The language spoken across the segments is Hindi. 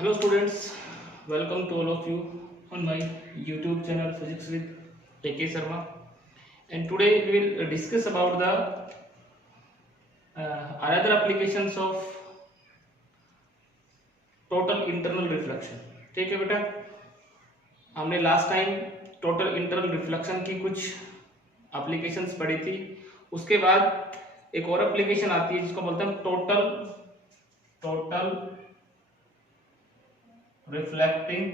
Hello students, welcome to all of you on my YouTube channel Physics with AK Sharma. And today we will discuss about the another applications of total internal reflection. ठीक है बेटा, हमने last time total internal reflection की कुछ एप्लीकेशंस पढ़ी थी। उसके बाद एक और एप्लीकेशन आती है जिसको बोलते हैं total reflecting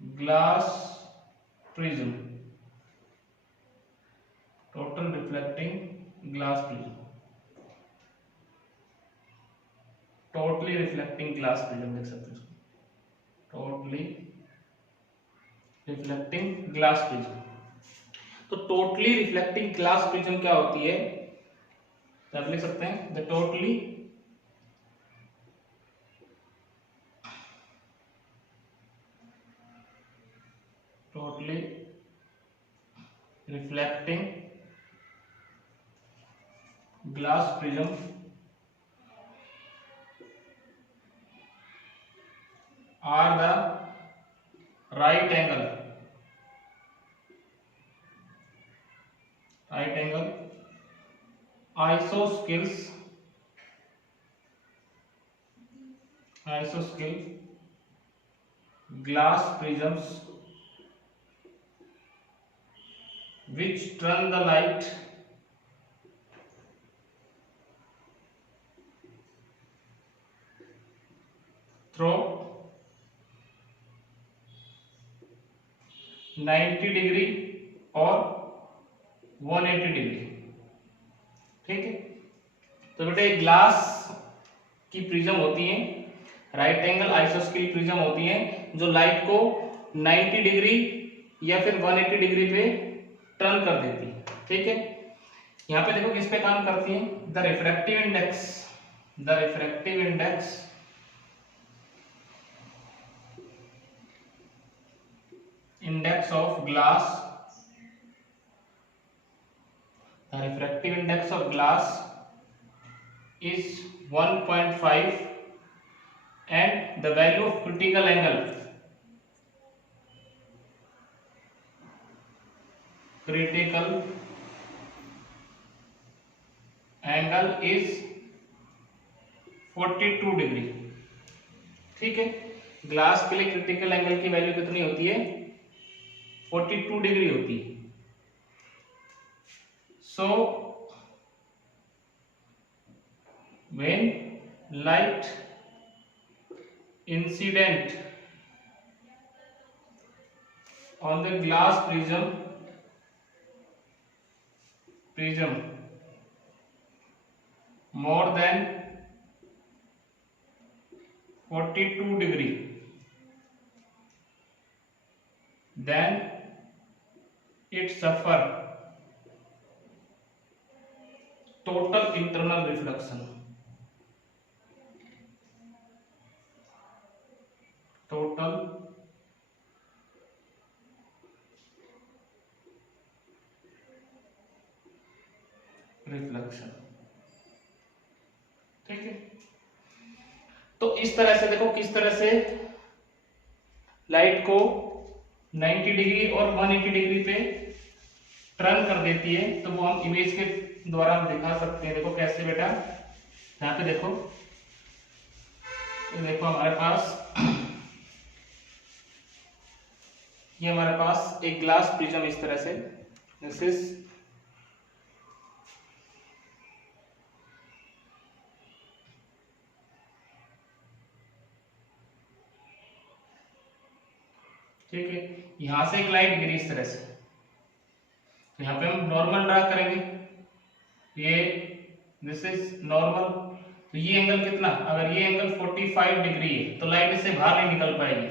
glass prism. Total reflecting glass prism, totally reflecting glass prism देख सकते हो, टोटली रिफ्लेक्टिंग ग्लास प्रिज्म। तो टोटली रिफ्लेक्टिंग ग्लास प्रिज्म क्या होती है, तो आप लिख सकते हैं the totally reflecting glass prism are the right angle isosceles glass prisms which turn the light through 90 degree और 180 डिग्री। ठीक है, तो बेटे ग्लास की प्रिज्म होती है, राइट एंगल आइसोस्केल प्रिज्म होती है जो लाइट को 90 डिग्री या फिर 180 डिग्री पे टर्न कर देती है। ठीक है, यहाँ पे देखो किस पे काम करती है, the refractive index of glass is 1.5 and the value of critical angle is 42 degree. ठीक है, ग्लास के लिए क्रिटिकल एंगल की वैल्यू कितनी होती है, 42 डिग्री होती है। सो when light incident on the glass prism more than 42 degree, then it suffer total internal reflection। Total reflection. ठीक है, तो इस तरह से देखो किस तरह से लाइट को 90 डिग्री और 180 डिग्री पे टर्न कर देती है। तो वो हम इमेज के द्वारा हम दिखा सकते हैं। देखो कैसे बेटा, यहाँ पे देखो, ये देखो हमारे पास ये हमारे पास एक ग्लास प्रिज्म इस तरह से, दिस इज ठीक है, यहां से एक लाइट गिरी इस तरह से, तो यहां पे हम नॉर्मल ड्रा करेंगे, ये दिस इज नॉर्मल। तो ये एंगल कितना, अगर ये एंगल 45 डिग्री है तो लाइट इससे बाहर नहीं निकल पाएगी,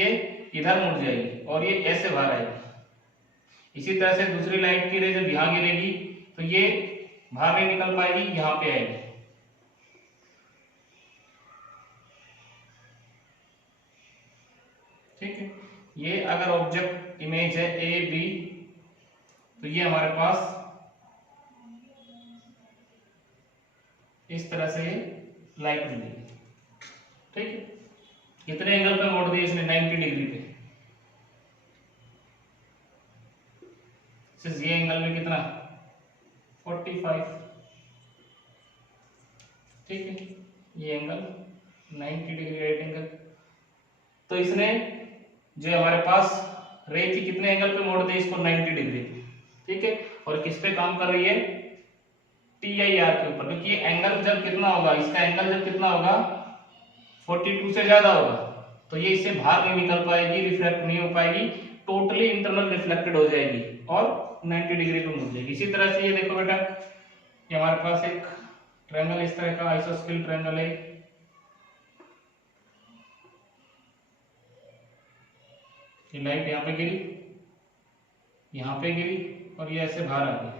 ये इधर मुड़ जाएगी और ये ऐसे बाहर आएगी। इसी तरह से दूसरी लाइट की रे जब यहां गिरेगी तो ये बाहर नहीं निकल पाएगी, यहां पे आएगी। ठीक है, ये अगर ऑब्जेक्ट इमेज है ए बी, तो ये हमारे पास इस तरह से लाइट मिलेगी। ठीक है, कितने एंगल पे मोड़ दिए इसने? 90 डिग्री पे। ये एंगल में कितना? 45। ठीक है, ये एंगल 90 डिग्री राइट एंगल। तो इसने जो हमारे पास रे थी कितने एंगल पे मोड़ दी इसको? 90 डिग्री। ठीक है, और किस पे काम कर रही है? TIR के ऊपर, क्योंकि एंगल जब कितना होगा, इसका एंगल जब कितना होगा 42 से ज्यादा होगा, तो ये इससे बाहर नहीं निकल पाएगी, रिफ्लेक्ट नहीं हो पाएगी, टोटली इंटरनल रिफ्लेक्टेड हो जाएगी और 90 डिग्री पे मुड़ जाएगी। इसी तरह से ये देखो बेटा, ये हमारे पास एक ट्रायंगल इस तरह का आइसोस्केल ट्रायंगल है। ये लाइट यहाँ पे गिरी, यहाँ पे गिरी और ये ऐसे बाहर आ गई।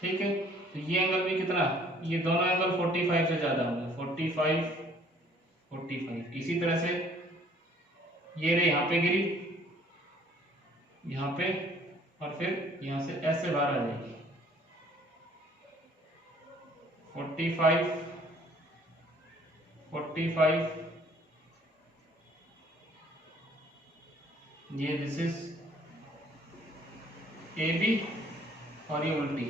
ठीक है, तो ये एंगल भी कितना? ये दोनों एंगल 45 से ज्यादा होंगे, 45 45। इसी तरह से ये रे यहाँ पे गिरी, यहाँ पे, और फिर यहाँ से ऐसे बाहर आ जाएगी। 45 45, ये दिस इज AB और ये उल्टी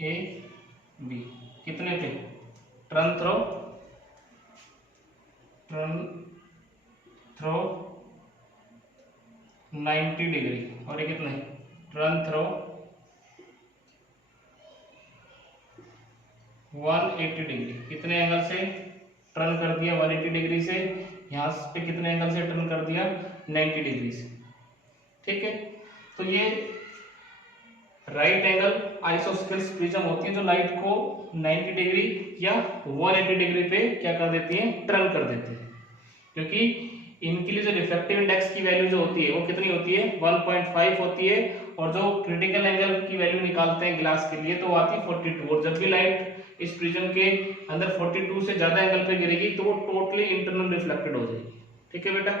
AB। कितने पे? टर्न थ्रो 90 डिग्री, और ये कितने? Turn through 180 degree. कितने एंगल से टर्न कर दिया? 180 डिग्री से। यहाँ पे कितने एंगल से टर्न कर दिया? 90 डिग्री से। ठीक है, तो ये राइट एंगल आइसोस्केल प्रिज्म होती है जो लाइट को 90 डिग्री या 180 डिग्री पे क्या कर देती है? टर्न कर देती है। क्योंकि इनके लिए जो रिफ्रैक्टिव इंडेक्स की वैल्यू जो होती है वो कितनी होती है? 1.5 होती है, और जो क्रिटिकल एंगल की वैल्यू निकालते हैं ग्लास के लिए तो वो आती है 42। और जब भी लाइट इस प्रिज्म के अंदर 42 से ज्यादा एंगल पे गिरेगी तो वो टोटली इंटरनल रिफ्लेक्टेड हो जाएगी। ठीक है बेटा,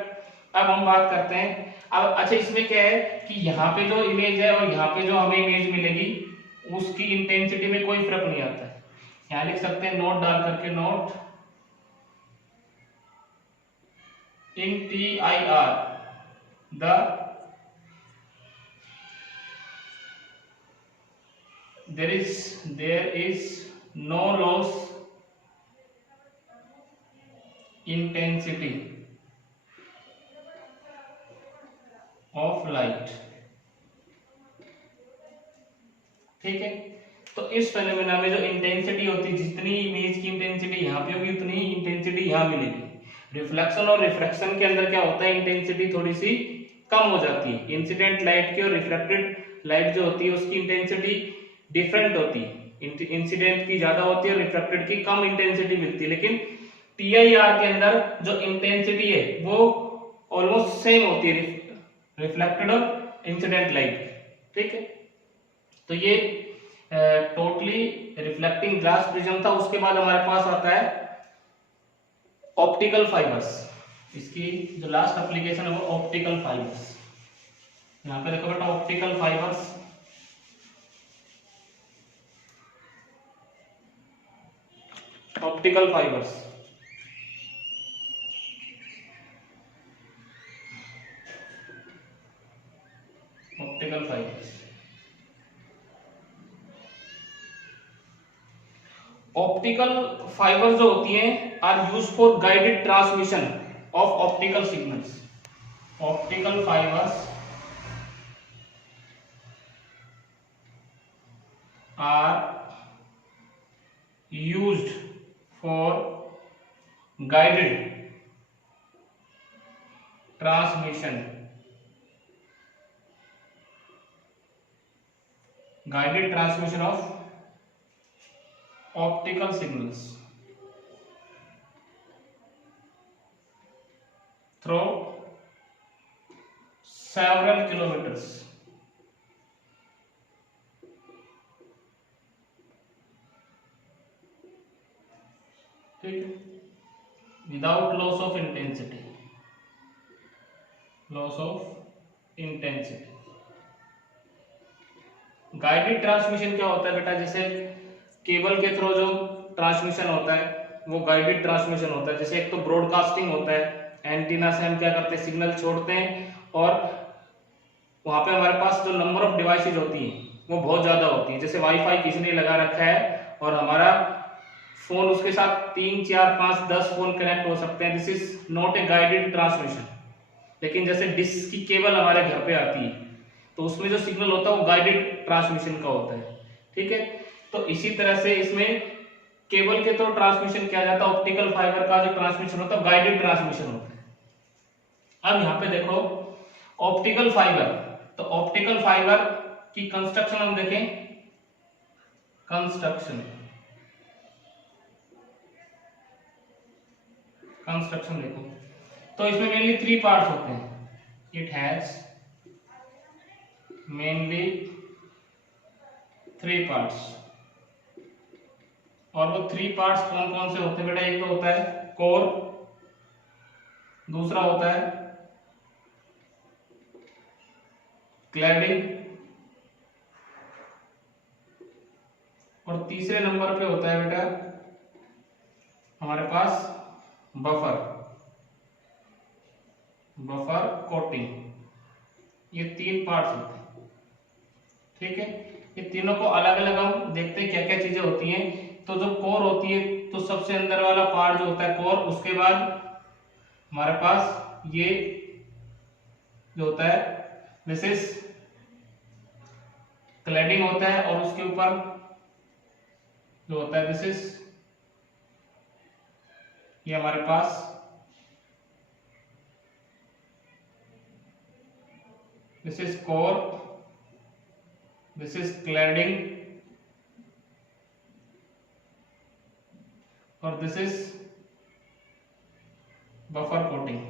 अब हम बात करते हैं। अब अच्छा, इसमें क्या है कि यहाँ पे जो इमेज है और यहाँ पे जो हमें इमेज मिलेगी उसकी इंटेंसिटी में कोई फर्क नहीं आता है। यहाँ लिख सकते हैं नोट डाल करके, note in TIR there is no loss intensity of light। ठीक है, तो इस फेनोमेना में जो इंटेंसिटी होती है, जितनी इमेज की इंटेंसिटी यहाँ पे होगी उतनी ही इंटेंसिटी यहाँ मिलेगी। रिफ्लेक्शन और रिफ्रैक्शन के अंदर क्या होता है? इंटेंसिटी थोड़ी सी कम हो जाती है। इंसिडेंट लाइट की और रिफ्लेक्टेड लाइट जो होती है उसकी इंटेंसिटी डिफरेंट होती है। इंसिडेंट की ज्यादा होती है और रिफ्लेक्टेड की कम इंटेंसिटी मिलती है। लेकिन TIR के अंदर जो इंटेंसिटी है वो ऑलमोस्ट सेम होती है, रिफ्लेक्टेड और इंसिडेंट लाइट। ठीक है, तो ये टोटली रिफ्लेक्टिंग ग्लास प्रिज्म था। उसके बाद हमारे पास आता है ऑप्टिकल फाइबर्स। इसकी जो लास्ट एप्लीकेशन है वो ऑप्टिकल फाइबर्स। यहाँ पे देखो बेटा, optical fibres. Optical fibres optical fibres optical fibres जो होती हैं are use for guided transmission of optical signals. Optical fibres are used for guided transmission of optical signals through several kilometers। ठीक है, without loss of intensity। Guided transmission क्या होता है बेटा? जैसे केबल के थ्रू जो ट्रांसमिशन होता है वो गाइडेड ट्रांसमिशन होता है। जैसे एक तो ब्रॉडकास्टिंग होता है, एंटीना से हम क्या करते हैं, सिग्नल छोड़ते हैं और वहां पे हमारे पास जो नंबर ऑफ डिवाइसेज होती हैं वो बहुत ज्यादा होती है। जैसे वाईफाई किसी ने लगा रखा है और हमारा फोन उसके साथ 3 4 5 10 फोन कनेक्ट हो सकते हैं, this is not a guided transmission. लेकिन जैसे डिश की केबल हमारे घर पे आती है तो उसमें जो सिग्नल होता है वो गाइडेड ट्रांसमिशन का होता है, ठीक है। तो इसी तरह से इसमें केबल के तो ट्रांसमिशन किया जाता है, ऑप्टिकल फाइबर का जो ट्रांसमिशन होता है गाइडेड ट्रांसमिशन होता है। अब यहाँ पे देखो ऑप्टिकल फाइबर, तो ऑप्टिकल फाइबर की कंस्ट्रक्शन हम देखें, कंस्ट्रक्शन देखो तो इसमें मेनली 3 पार्ट्स होते हैं। इट हैज मेनली 3 पार्ट्स, और वो 3 पार्ट्स कौन कौन से होते हैं बेटा? एक तो होता है कोर, दूसरा होता है क्लैडिंग, और तीसरे नंबर पे होता है बेटा हमारे पास बफर कोटिंग। ये 3 पार्ट्स होते हैं, ठीक है। ये तीनों को अलग अलग हम देखते हैं क्या क्या चीजें होती हैं। तो जो कोर होती है, तो सबसे अंदर वाला पार्ट जो होता है कोर, उसके बाद हमारे पास ये जो होता है दिस इज क्लैडिंग होता है, और उसके ऊपर जो होता है दिस इज, ये हमारे पास this is core, this is cladding, और दिस इज बफर कोटिंग।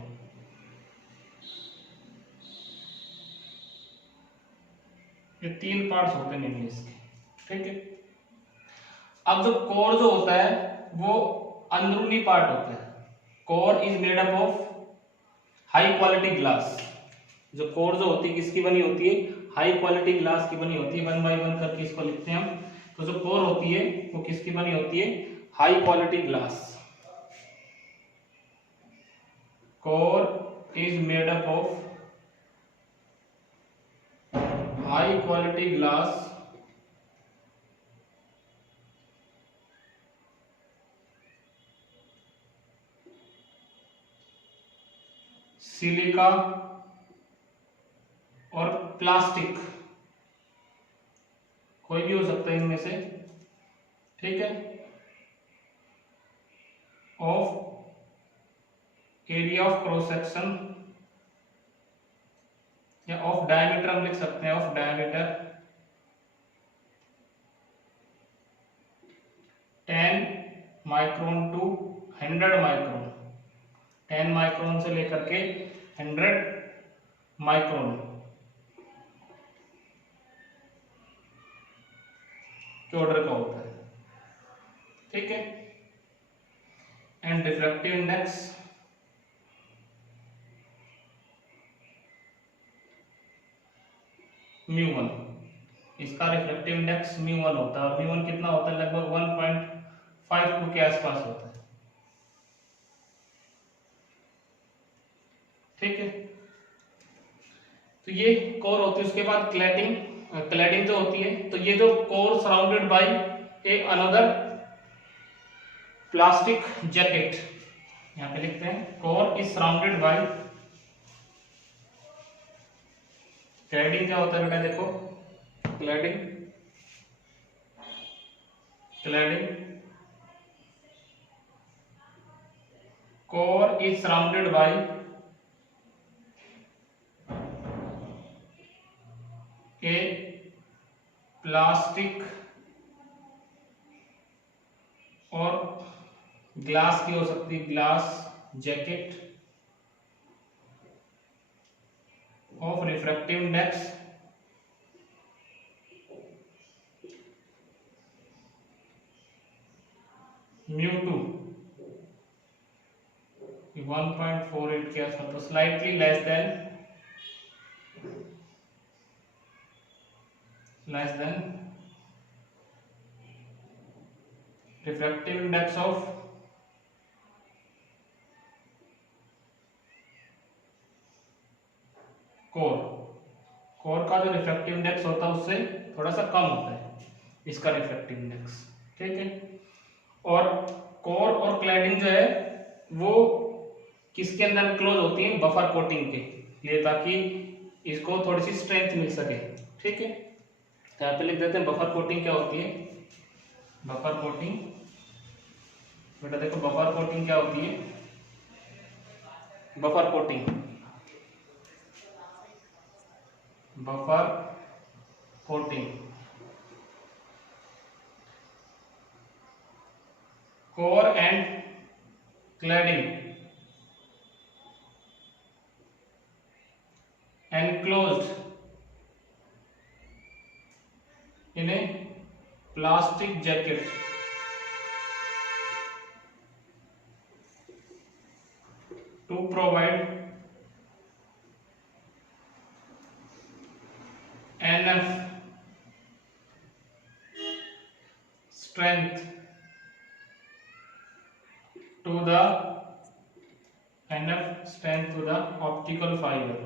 ये 3 पार्ट्स होते हैं मेनली इसके, ठीक है। अब जो कोर जो होता है वो अंदरूनी पार्ट होता है। Core is made up of high quality glass. जो कोर जो होती है किसकी बनी होती है? हाई क्वालिटी ग्लास की बनी होती है। 1 बाय 1 करके इसको लिखते हैं हम। तो जो कोर होती है वो किसकी बनी होती है? High quality glass. Core is made up of high quality glass silica और प्लास्टिक, कोई भी हो सकता है इनमें से, ठीक है। Of area of cross section, या ऑफ डायमीटर हम लिख सकते हैं, of diameter 10 micron to 100 micron, 10 micron से लेकर के 100 माइक्रोन के ऑर्डर का होता है, ठीक है। एंड रिफ्रैक्टिव इंडेक्स μ1, इसका रिफ्रैक्टिव इंडेक्स μ1 होता है, और μ1 कितना होता है? लगभग 1.52 के आसपास होता है, ठीक है। तो ये कोर होती है। उसके बाद क्लैडिंग जो होती है, तो ये जो core surrounded by a another plastic jacket, यहां पे लिखते हैं core is surrounded by, cladding क्या होता है बेटा? देखो cladding core is surrounded by a plastic, और ग्लास की हो सकती है, glass jacket of refractive index μ2 1.48 के आसपास, तो slightly less than refractive index of core, core का जो रिफ्रैक्टिव इंडेक्स होता है उससे थोड़ा सा कम होता है इसका रिफ्रैक्टिव इंडेक्स, ठीक है। और कोर और क्लैडिंग जो है वो किसके अंदर क्लोज होती है, बफर कोटिंग के लिए, ताकि इसको थोड़ी सी स्ट्रेंथ मिल सके, ठीक है। तो यहाँ पे लिख देते हैं बफर कोटिंग क्या होती है। बफर कोटिंग, बेटा देखो बफर कोटिंग क्या होती है। Buffer coating, buffer coating, core and cladding enclosed in a plastic jacket to provide enough strength to the optical fiber,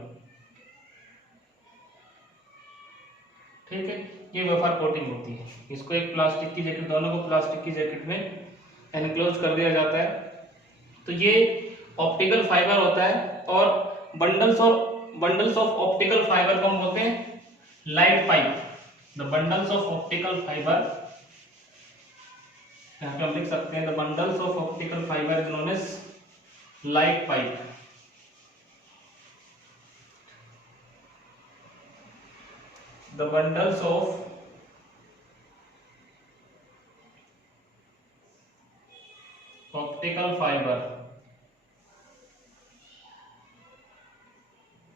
ठीक है। ये बफर कोटिंग होती है। इसको एक प्लास्टिक की जैकेट, दोनों को प्लास्टिक की जैकेट में एनक्लोज कर दिया जाता है। तो ये ऑप्टिकल फाइबर होता है। और बंडल्स ऑफ ऑप्टिकल फाइबर को हम बोलते हैं light pipe. The bundles of optical fibre, यहाँ पे हम लिख सकते हैं the bundles of optical fibre is known as light pipe. The bundles of optical fiber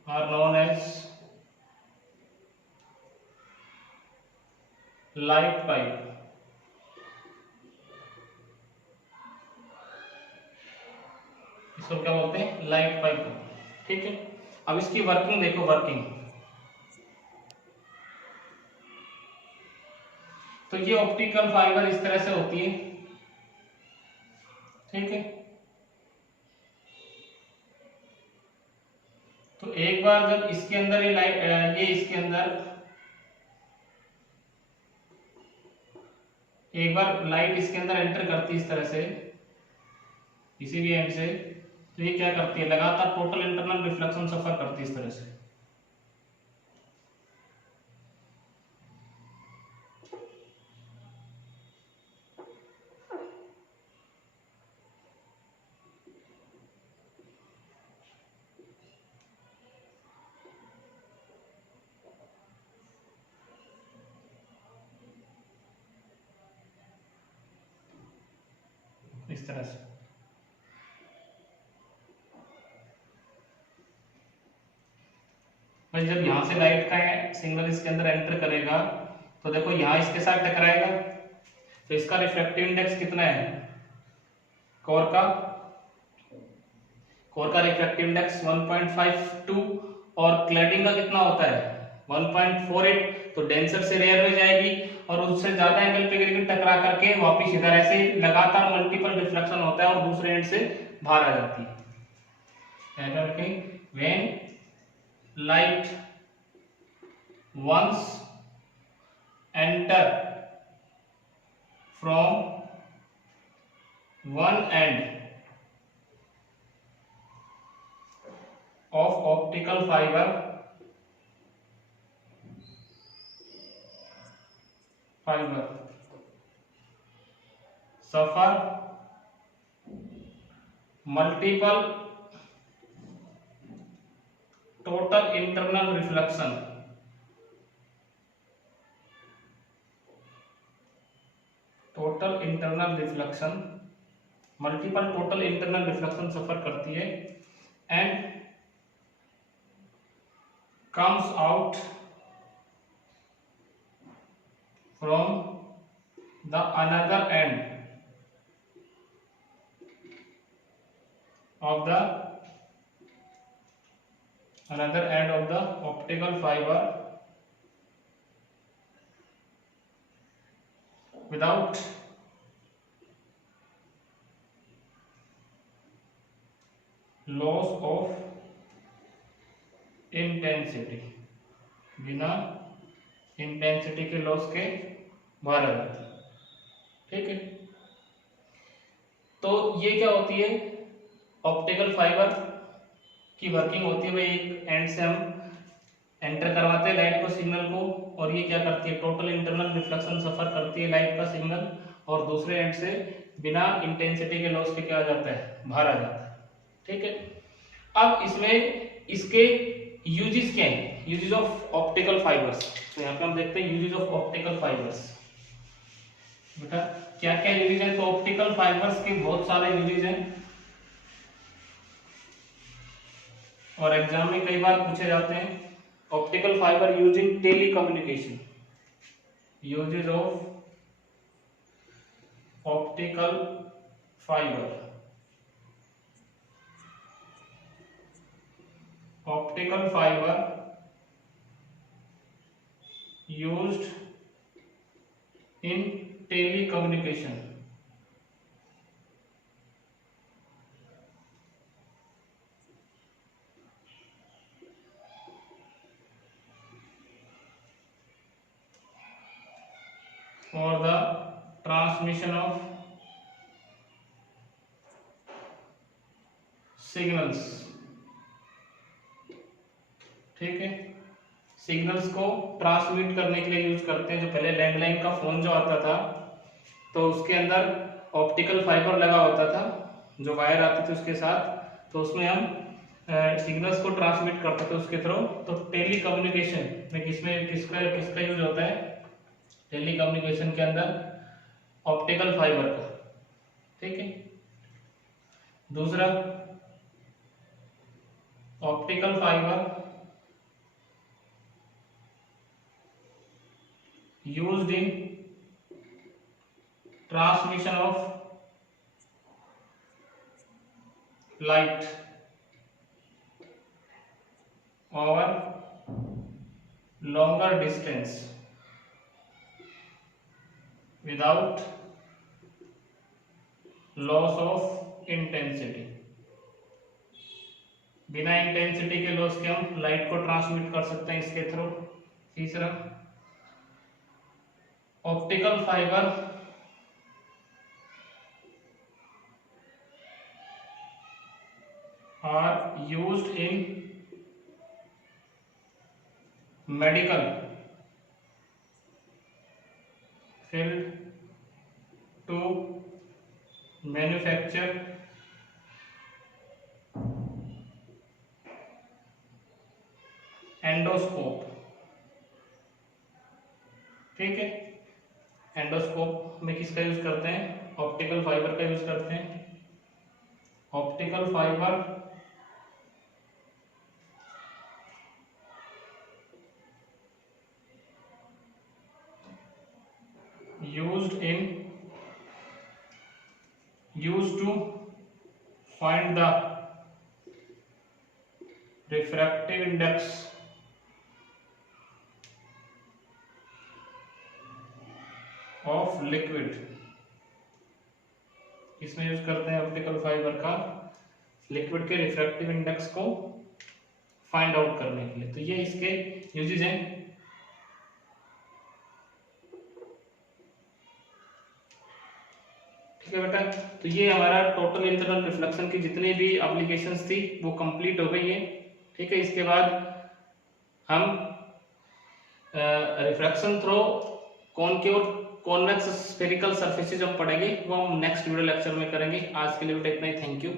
are known as light pipe। इसको क्या बोलते हैं, लाइट पाइप, ठीक है। अब इसकी वर्किंग देखो, वर्किंग तो ये ऑप्टिकल फाइबर इस तरह से होती है, ठीक है। तो एक बार जब इसके अंदर ये लाइट, ये इसके अंदर एक बार लाइट इसके अंदर एंटर करती है इस तरह से, किसी भी एंड से, तो ये क्या करती है, लगातार टोटल इंटरनल रिफ्लेक्शन सफर करती है इस तरह से। इस तरह से भाई जब यहां से लाइट का सिग्नल इसके अंदर एंटर करेगा तो देखो यहां इसके साथ टकराएगा, तो इसका रिफ्रैक्टिव इंडेक्स कितना है, कोर का रिफ्रैक्टिव इंडेक्स 1.52 और क्लैडिंग का कितना होता है 1.48। तो डेंसर से रेयर में जाएगी और उससे ज्यादा एंगल पे गिरकर टकरा करके वापस इधर ऐसे लगातार मल्टीपल रिफ्लेक्शन होता है और दूसरे एंड से बाहर आ जाती है। When light once enter from one end of optical fiber suffer multiple total internal reflection multiple total internal reflection suffer करती है and comes out from the another end of the optical fiber without loss of intensity, बिना इंटेंसिटी के लॉस के बाहर आ जाता है। ठीक है, तो ये क्या होती है, ऑप्टिकल फाइबर की वर्किंग होती है भाई। एक एंड से हम एंटर करवाते हैं लाइट को, सिग्नल को, और ये क्या करती है, टोटल इंटरनल रिफ्लेक्शन सफर करती है लाइट का सिग्नल, और दूसरे एंड से बिना इंटेंसिटी के लॉस के क्या आ जाता है, बाहर आ जाता है। ठीक है, अब इसमें इसके यूजेस क्या है, यूजेस ऑफ ऑप्टिकल फाइबर्स। तो यहाँ पे हम देखते हैं यूजेस ऑफ ऑप्टिकल फाइबर्स। बेटा क्या क्या यूजेस हैं, तो ऑप्टिकल फाइबर्स के बहुत सारे यूजेस हैं और एग्जाम में कई बार पूछे जाते हैं। Optical fibre use in telecommunication, uses of optical fibre. Optical fibre used in telecommunication, for the transmission of signals। ठीक है, सिग्नल्स को ट्रांसमिट करने के लिए यूज करते हैं। जो पहले लैंडलाइन का फोन जो आता था तो उसके अंदर ऑप्टिकल फाइबर लगा होता था, जो वायर आती थी उसके साथ, तो उसमें हम सिग्नल्स को ट्रांसमिट करते थे उसके थ्रू। तो टेली कम्युनिकेशन में किसका यूज होता है, टेली कम्युनिकेशन के अंदर ऑप्टिकल फाइबर का। ठीक है, दूसरा optical fibre used in transmission of light over longer distance without loss of intensity। बिना इंटेंसिटी के लॉस के हम लाइट को ट्रांसमिट कर सकते हैं इसके थ्रू। तीसरा optical fibre are used in medical field to manufacture endoscope. ठीक है, एंडोस्कोप में किसका यूज करते हैं, ऑप्टिकल फाइबर का यूज करते हैं। Optical fibre used to find the refractive index of liquid. इसमें यूज करते हैं ऑप्टिकल फाइबर का लिक्विड के रिफ्रैक्टिव इंडेक्स को फाइंड आउट करने के लिए। तो ये इसके यूजेस हैं। ठीक है बेटा, तो ये हमारा टोटल इंटरनल रिफ्लेक्शन की जितनी भी एप्लीकेशंस थी वो कंप्लीट हो गई है। ठीक है, इसके बाद हम refraction through concave convex spherical surfaces हम पढ़ेंगे, वो हम नेक्स्ट वीडियो लेक्चर में करेंगे। आज के लिए बेटा इतना ही, थैंक यू।